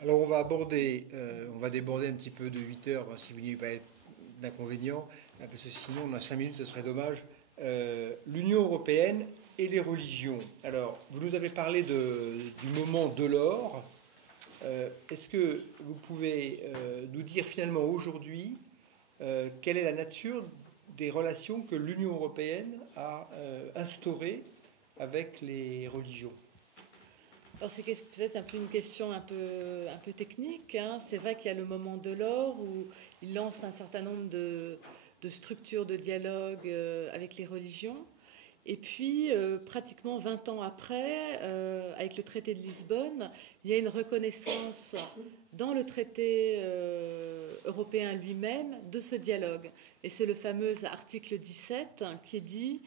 Alors on va déborder un petit peu de 8 heures, si vous n'y avez pas d'inconvénient, parce que sinon, on a 5 minutes, ce serait dommage. L'Union européenne et les religions. Alors, vous nous avez parlé du moment de l'or. Est-ce que vous pouvez nous dire finalement aujourd'hui quelle est la nature des relations que l'Union européenne a instaurées avec les religions? Alors c'est peut-être un peu une question un peu technique, hein. C'est vrai qu'il y a le moment de l'or où il lance un certain nombre de structures de dialogue avec les religions. Et puis, pratiquement 20 ans après, avec le traité de Lisbonne, il y a une reconnaissance dans le traité européen lui-même de ce dialogue. Et c'est le fameux article 17 qui dit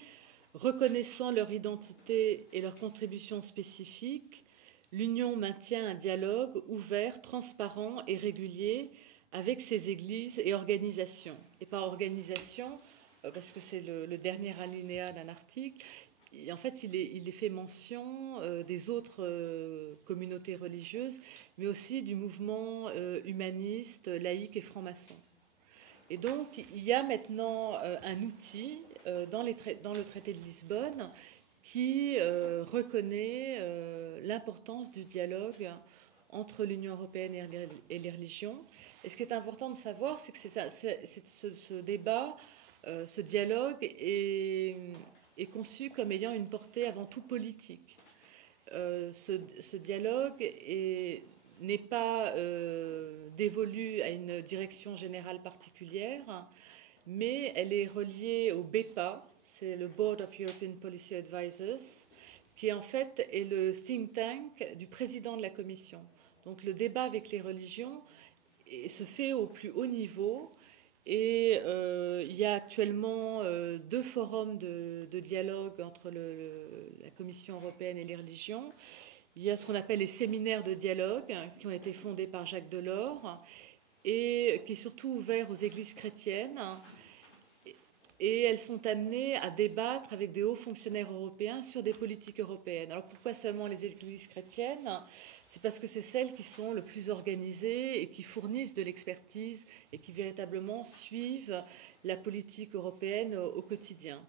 reconnaissant leur identité et leur contribution spécifique, l'Union maintient un dialogue ouvert, transparent et régulier avec ses églises et organisations. Et par organisation, parce que c'est le dernier alinéa d'un article, en fait, il est fait mention des autres communautés religieuses, mais aussi du mouvement humaniste, laïque et franc-maçon. Et donc, il y a maintenant un outil dans le traité de Lisbonne qui reconnaît l'importance du dialogue entre l'Union européenne et les religions. Et ce qui est important de savoir, c'est que ce débat, ce dialogue est conçu comme ayant une portée avant tout politique. Ce dialogue n'est pas dévolue à une direction générale particulière, mais elle est reliée au BEPA, c'est le Board of European Policy Advisors, qui en fait est le think tank du président de la Commission. Donc le débat avec les religions se fait au plus haut niveau et il y a actuellement 2 forums de dialogue entre la Commission européenne et les religions. Il y a ce qu'on appelle les séminaires de dialogue qui ont été fondés par Jacques Delors et qui est surtout ouvert aux églises chrétiennes. Et elles sont amenées à débattre avec des hauts fonctionnaires européens sur des politiques européennes. Alors pourquoi seulement les églises chrétiennes? C'est parce que c'est celles qui sont le plus organisées et qui fournissent de l'expertise et qui véritablement suivent la politique européenne au quotidien.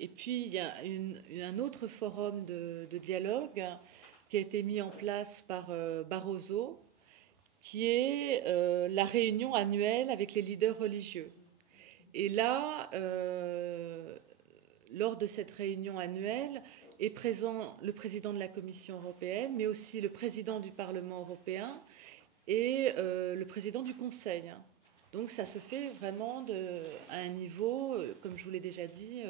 Et puis il y a un autre forum de dialogue qui a été mis en place par Barroso, qui est la réunion annuelle avec les leaders religieux. Et là, lors de cette réunion annuelle, est présent le président de la Commission européenne, mais aussi le président du Parlement européen et le président du Conseil. Donc ça se fait vraiment à un niveau, comme je vous l'ai déjà dit,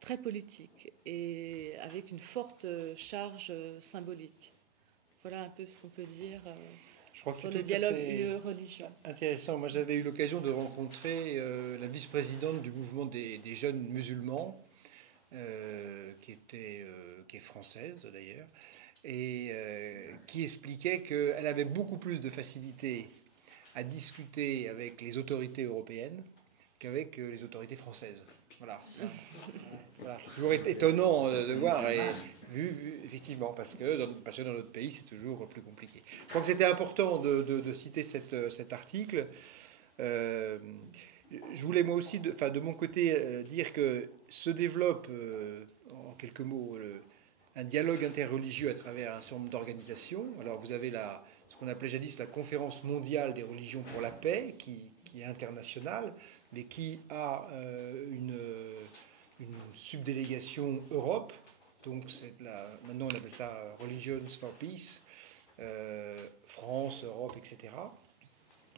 très politique et avec une forte charge symbolique. Voilà un peu ce qu'on peut dire Je crois que sur c'est le tout à dialogue fait UE-religion. intéressant. Moi, j'avais eu l'occasion de rencontrer la vice-présidente du mouvement des jeunes musulmans, qui est française d'ailleurs, et qui expliquait qu'elle avait beaucoup plus de facilité à discuter avec les autorités européennes qu'avec les autorités françaises. Voilà. Voilà, c'est toujours étonnant de voir, et effectivement, parce que dans notre pays, c'est toujours plus compliqué. Je crois que c'était important de citer cet article. Je voulais moi aussi, de mon côté, dire que se développe, en quelques mots, un dialogue interreligieux à travers un certain nombre d'organisations. Alors vous avez ce qu'on appelait jadis la Conférence mondiale des religions pour la paix, qui est internationale, mais qui a une subdélégation Europe. Donc maintenant on appelle ça Religions for Peace, France, Europe, etc.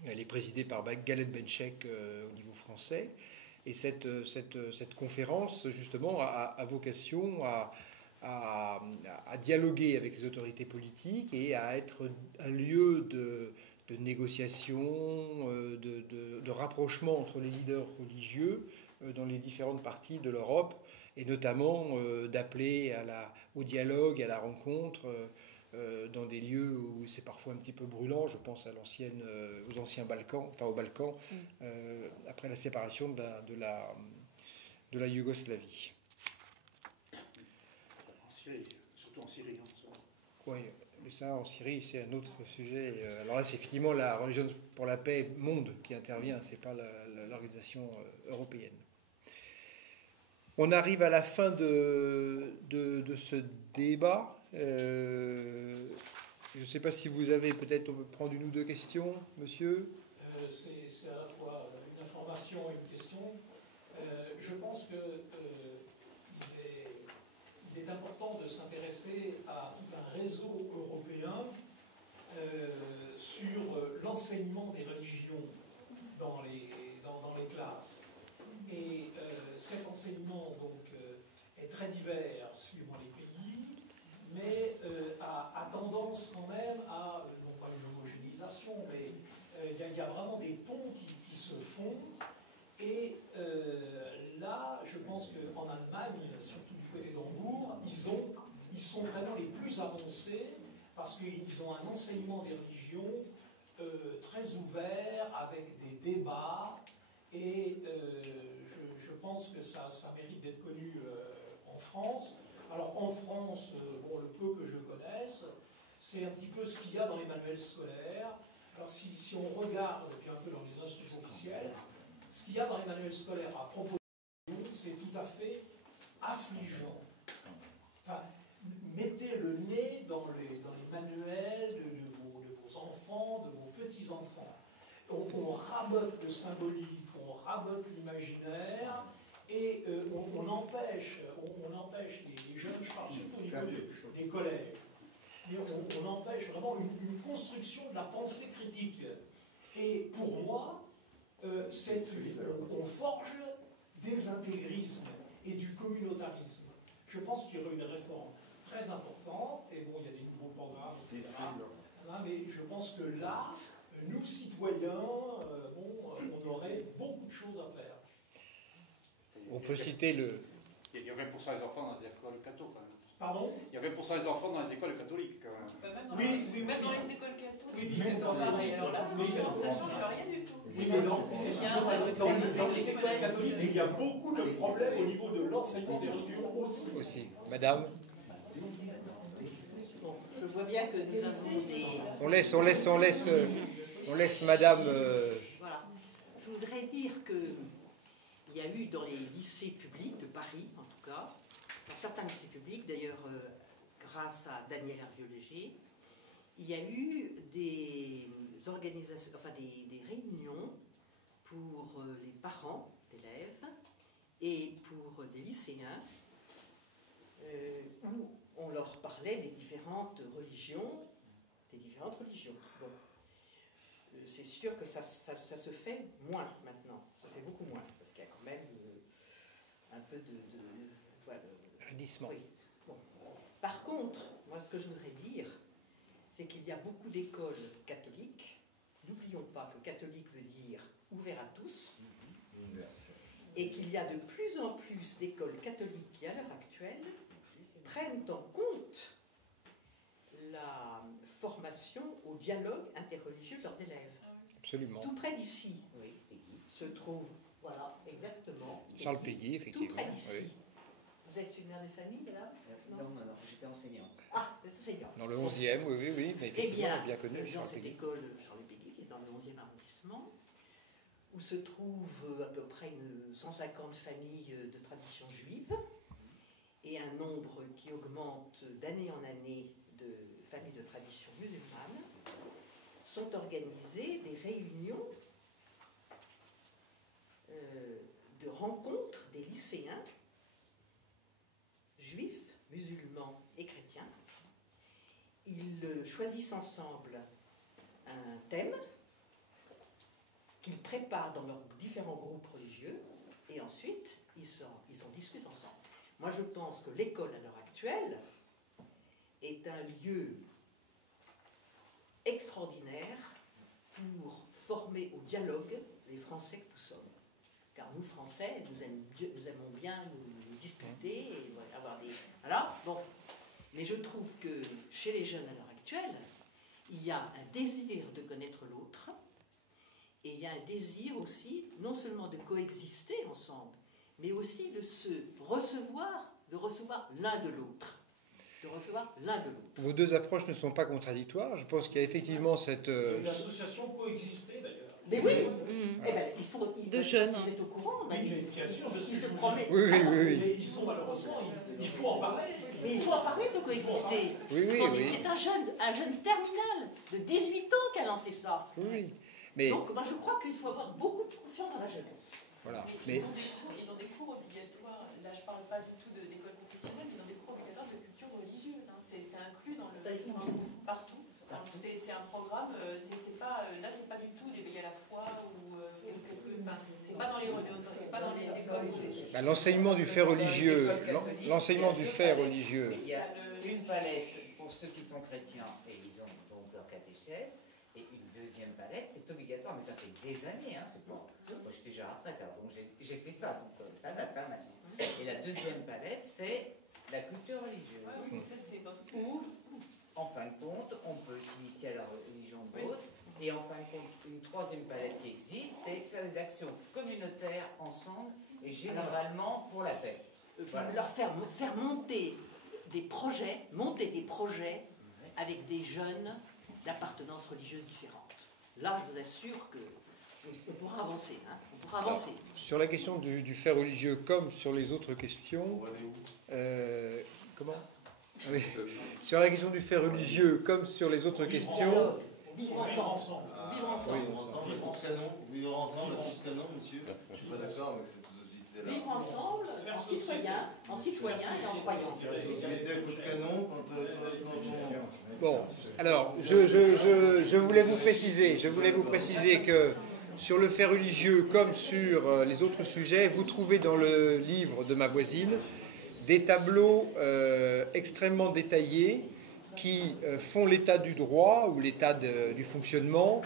Elle est présidée par Galed Benchek au niveau français. Et cette conférence, justement, a vocation à dialoguer avec les autorités politiques et à être un lieu de négociation, de rapprochement entre les leaders religieux dans les différentes parties de l'Europe, et notamment d'appeler au dialogue, à la rencontre, dans des lieux où c'est parfois un petit peu brûlant. Je pense aux anciens Balkans, enfin aux Balkans, après la séparation de la Yougoslavie. En Syrie, surtout en Syrie. Oui, Mais ça, en Syrie, c'est un autre sujet. Alors là, c'est effectivement la Religion pour la paix monde qui intervient, c'est pas l'organisation européenne. On arrive à la fin de ce débat. Je ne sais pas si vous avez peut-être, on peut prendre une ou deux questions, monsieur. C'est à la fois une information et une question. Je pense que il est important de s'intéresser à tout un réseau européen sur l'enseignement des religions dans les classes. Et cet enseignement donc, est très divers suivant les pays, mais a tendance quand même à, non pas une homogénéisation, mais il y a vraiment des ponts qui se font. Et là, je pense qu'en Allemagne, surtout du côté d'Hambourg, ils sont vraiment les plus avancés parce qu'ils ont un enseignement des religions très ouvert, avec des débats, et je pense que ça mérite d'être connu en France. Alors en France, bon, le peu que je connaisse, c'est un petit peu ce qu'il y a dans les manuels scolaires. Alors si on regarde, puis un peu dans les instituts officiels, ce qu'il y a dans les manuels scolaires à propos de religion, c'est tout à fait affligeant. Enfin, mettez le nez dans les manuels de vos enfants, de vos petits-enfants. On rabote le symbolique, on rabote l'imaginaire, et on empêche les jeunes, je parle surtout au niveau des collèges, mais on empêche vraiment une construction de la pensée critique. Et pour moi, on forge des intégrismes et du communautarisme. Je pense qu'il y aurait une réforme très importante, et bon, il y a des nouveaux programmes, etc. Mais je pense que là, nous, citoyens, on aurait beaucoup de choses à faire. On peut citer le... Il y a 20% des enfants dans les écoles catholiques, quand même. Pardon ? Il y a 20% des enfants dans les écoles catholiques, quand même. Même dans les écoles catholiques, oui, c'est pas pareil. Alors là, franchement, ça ne change rien du tout. Oui, mais dans les écoles catholiques, il y a beaucoup de problèmes au niveau de l'enseignement des religions aussi. Madame. Bon, je vois bien que nous avons des... On laisse madame... Voilà. Je voudrais dire qu'il y a eu dans les lycées publics de Paris, en tout cas, dans certains lycées publics, d'ailleurs grâce à Daniel Hervieux-Léger, il y a eu des organisations, enfin des réunions pour les parents d'élèves et pour des lycéens où on leur parlait des différentes religions. Bon. C'est sûr que ça se fait moins maintenant, ça se fait beaucoup moins, parce qu'il y a quand même un peu voilà, Radissement. oui. Bon. Par contre, moi ce que je voudrais dire, c'est qu'il y a beaucoup d'écoles catholiques. N'oublions pas que catholique veut dire ouvert à tous, et qu'il y a de plus en plus d'écoles catholiques qui, à l'heure actuelle, prennent en compte la formation au dialogue interreligieux de leurs élèves. Absolument. Tout près d'ici se trouve, voilà, exactement. Charles Péguy, effectivement. Tout près d'ici. Oui. Vous êtes une mère de famille, madame ? Non, j'étais enseignante. Ah, vous êtes enseignante. Dans le 11e, oui, mais effectivement, bien connu. Dans Charles cette Péguy. école Charles Péguy, qui est dans le 11e arrondissement, où se trouvent à peu près 150 familles de tradition juive, et un nombre qui augmente d'année en année de familles de tradition musulmane, sont organisées des réunions de rencontres des lycéens juifs, musulmans et chrétiens. Ils choisissent ensemble un thème qu'ils préparent dans leurs différents groupes religieux, et ensuite ils en discutent ensemble. Moi je pense que l'école à l'heure actuelle est un lieu extraordinaire pour former au dialogue les Français que nous sommes. Car nous, Français, nous aimons bien nous disputer et avoir des... Voilà, bon. Mais je trouve que chez les jeunes à l'heure actuelle, il y a un désir de connaître l'autre, et il y a un désir aussi, non seulement de coexister ensemble, mais aussi de se recevoir, de recevoir l'un de l'autre. de recevoir l'un de l'autre. Vos deux approches ne sont pas contradictoires. Je pense qu'il y a effectivement cette... L'association coexistait d'ailleurs. Mais oui, eh ben, De jeunes. Vous êtes au courant, Oui, mais bien sûr, je suis ils se promènent. Oui. Mais ils sont malheureusement, il faut en parler. Mais il faut en parler de coexister. Oui. C'est un jeune terminal de 18 ans qui a lancé ça. Oui. Mais Donc moi je crois qu'il faut avoir beaucoup de confiance dans la jeunesse. voilà. Ils ont des cours obligatoires. Là, je ne parle pas du tout d'école professionnelle, mais ils ont des cours obligatoires de culture religieuse. Hein. C'est inclus dans partout. C'est un programme. C'est pas là, c'est pas du tout d'éveiller à la foi ou c'est pas dans les écoles. L'enseignement du fait religieux, l'enseignement du fait religieux. Il y a une palette pour ceux qui sont chrétiens et ils ont donc leur catéchèse, et une deuxième palette, c'est obligatoire, mais ça fait des années, hein, c'est pas... Moi j'étais déjà à retraite, alors donc j'ai fait ça, donc ça date pas mal. Et la deuxième palette, c'est la culture religieuse. Ouais, oui, ça c'est dans toutes Où, en fin de compte, on peut s'initier à la religion d'autres. Et en fin de compte, une troisième palette qui existe, c'est faire des actions communautaires ensemble et généralement pour la paix. Voilà. Leur faire monter des projets avec des jeunes d'appartenance religieuse différente. Là, je vous assure que on pourra avancer. Hein, on pourra avancer. Alors, sur la question du fait religieux, comme sur les autres questions, comment oui. Sur la question du fait religieux, comme sur les autres questions. Vivre ensemble. Vivre ensemble. Vivre ensemble, canon, monsieur. Je suis pas d'accord avec cette société-là. Vivre ensemble, en citoyen et en croyant. La société à coup de canon, quand on... Bon, alors, je voulais vous préciser que sur le fait religieux, comme sur les autres sujets, vous trouvez dans le livre de ma voisine des tableaux extrêmement détaillés qui font l'état du droit ou l'état du fonctionnement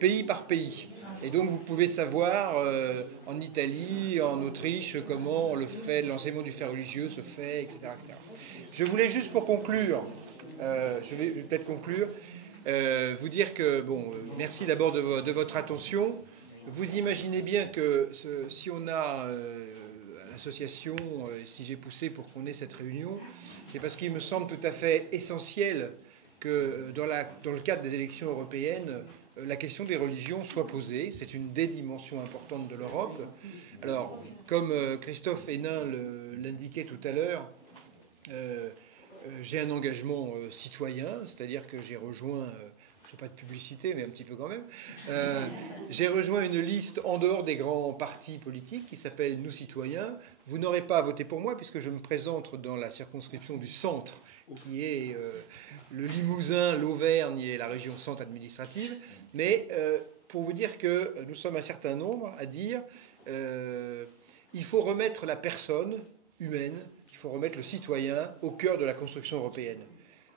pays par pays. Et donc vous pouvez savoir en Italie, en Autriche, comment l'enseignement du fait religieux se fait, etc. Je voulais juste pour conclure, je vais peut-être conclure, vous dire que, merci d'abord de votre attention. Vous imaginez bien que si on a l'association, si j'ai poussé pour qu'on ait cette réunion, c'est parce qu'il me semble tout à fait essentiel que dans le cadre des élections européennes, la question des religions soit posée. C'est une des dimensions importantes de l'Europe. Alors, comme Christophe Hénin l'indiquait tout à l'heure, j'ai un engagement citoyen, c'est-à-dire que j'ai rejoint, je ne fais pas de publicité, mais un petit peu quand même, j'ai rejoint une liste en dehors des grands partis politiques qui s'appelle Nous Citoyens. Vous n'aurez pas à voter pour moi puisque je me présente dans la circonscription du centre, qui est le Limousin, l'Auvergne et la région centre administrative. Mais pour vous dire que nous sommes un certain nombre à dire il faut remettre la personne humaine, il faut remettre le citoyen au cœur de la construction européenne.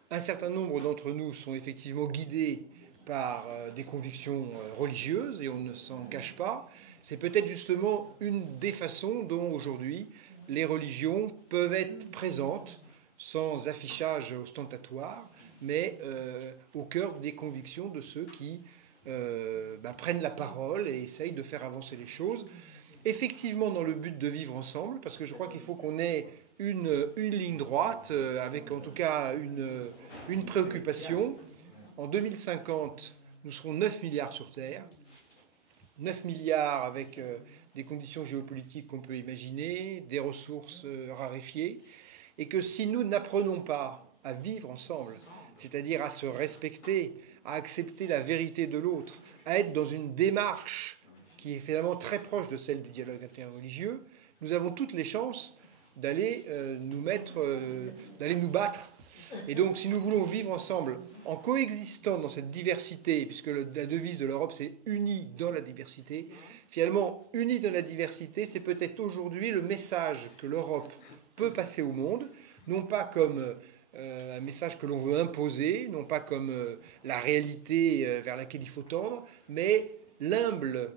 Un certain nombre d'entre nous sont effectivement guidés par des convictions religieuses et on ne s'en cache pas. C'est peut-être justement une des façons dont aujourd'hui les religions peuvent être présentes sans affichage ostentatoire, mais au cœur des convictions de ceux qui prennent la parole et essayent de faire avancer les choses. Effectivement dans le but de vivre ensemble, parce que je crois qu'il faut qu'on ait une ligne droite, avec en tout cas une préoccupation. En 2050, nous serons 9 milliards sur Terre. 9 milliards avec des conditions géopolitiques qu'on peut imaginer, des ressources raréfiées, et que si nous n'apprenons pas à vivre ensemble, c'est-à-dire à se respecter, à accepter la vérité de l'autre, à être dans une démarche qui est finalement très proche de celle du dialogue interreligieux, nous avons toutes les chances d'aller d'aller nous battre. Et donc, si nous voulons vivre ensemble en coexistant dans cette diversité, puisque la devise de l'Europe, c'est « unis dans la diversité », finalement, « unis dans la diversité », c'est peut-être aujourd'hui le message que l'Europe peut passer au monde, non pas comme un message que l'on veut imposer, non pas comme la réalité vers laquelle il faut tendre, mais l'humble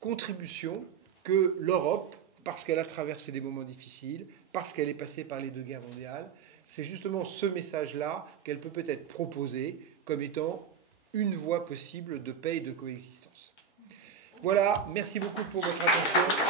contribution que l'Europe, parce qu'elle a traversé des moments difficiles, parce qu'elle est passée par les 2 guerres mondiales, c'est justement ce message-là qu'elle peut peut-être proposer comme étant une voie possible de paix et de coexistence. Voilà, merci beaucoup pour votre attention.